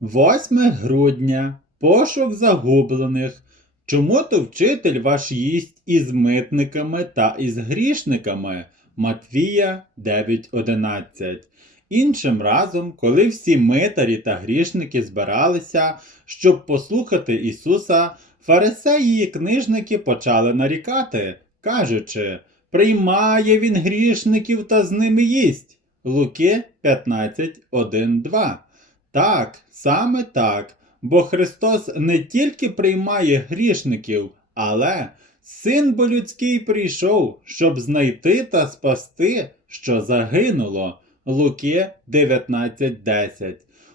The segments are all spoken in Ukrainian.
8 грудня. Пошук загублених. Чому то вчитель ваш їсть із митниками та із грішниками? Матвія 9.11. Іншим разом, коли всі митарі та грішники збиралися, щоб послухати Ісуса, фарисеї і книжники почали нарікати, кажучи, приймає він грішників та з ними їсть. Луки 15.1.2. Так, саме так. Бо Христос не тільки приймає грішників, але Син бо людський прийшов, щоб знайти та спасти, що загинуло. Луки 19.10.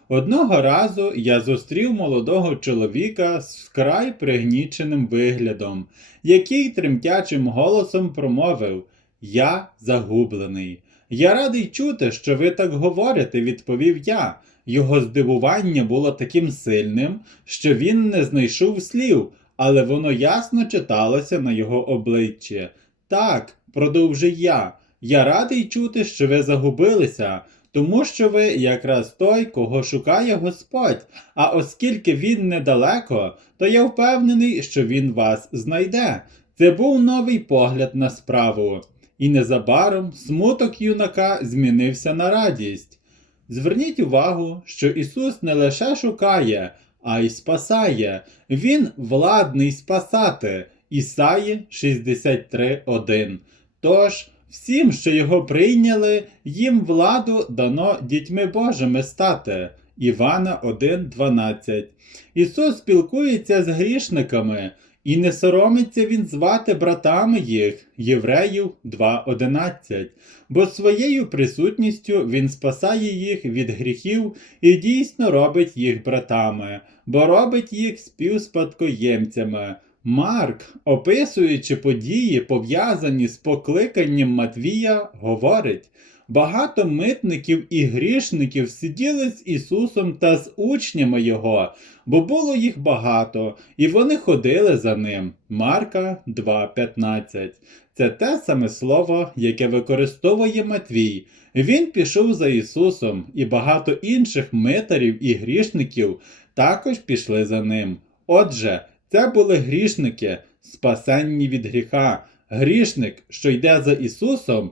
Одного разу я зустрів молодого чоловіка з вкрай пригніченим виглядом, який тремтячим голосом промовив Я загублений. Я радий чути, що ви так говорите, відповів я. Його здивування було таким сильним, що він не знайшов слів, але воно ясно читалося на його обличчі. Так, продовжив я. Я радий чути, що ви загубилися, тому що ви якраз той, кого шукає Господь. А оскільки він недалеко, то я впевнений, що він вас знайде. Це був новий погляд на справу. І незабаром смуток юнака змінився на радість. Зверніть увагу, що Ісус не лише шукає, а й спасає. Він владний спасати. Ісаї 63.1. Тож, всім, що його прийняли, їм владу дано дітьми Божими стати. Івана 1.12. Ісус спілкується з грішниками, і не соромиться він звати братами їх, Євреїв 2.11, бо своєю присутністю він спасає їх від гріхів і дійсно робить їх братами, бо робить їх співспадкоємцями. Марк, описуючи події, пов'язані з покликанням Матвія, говорить. Багато митників і грішників сиділи з Ісусом та з учнями Його, бо було їх багато, і вони ходили за ним. Марка 2.15. Це те саме слово, яке використовує Матвій. Він пішов за Ісусом, і багато інших митарів і грішників також пішли за ним. Отже, це були грішники, спасенні від гріха. Грішник, що йде за Ісусом,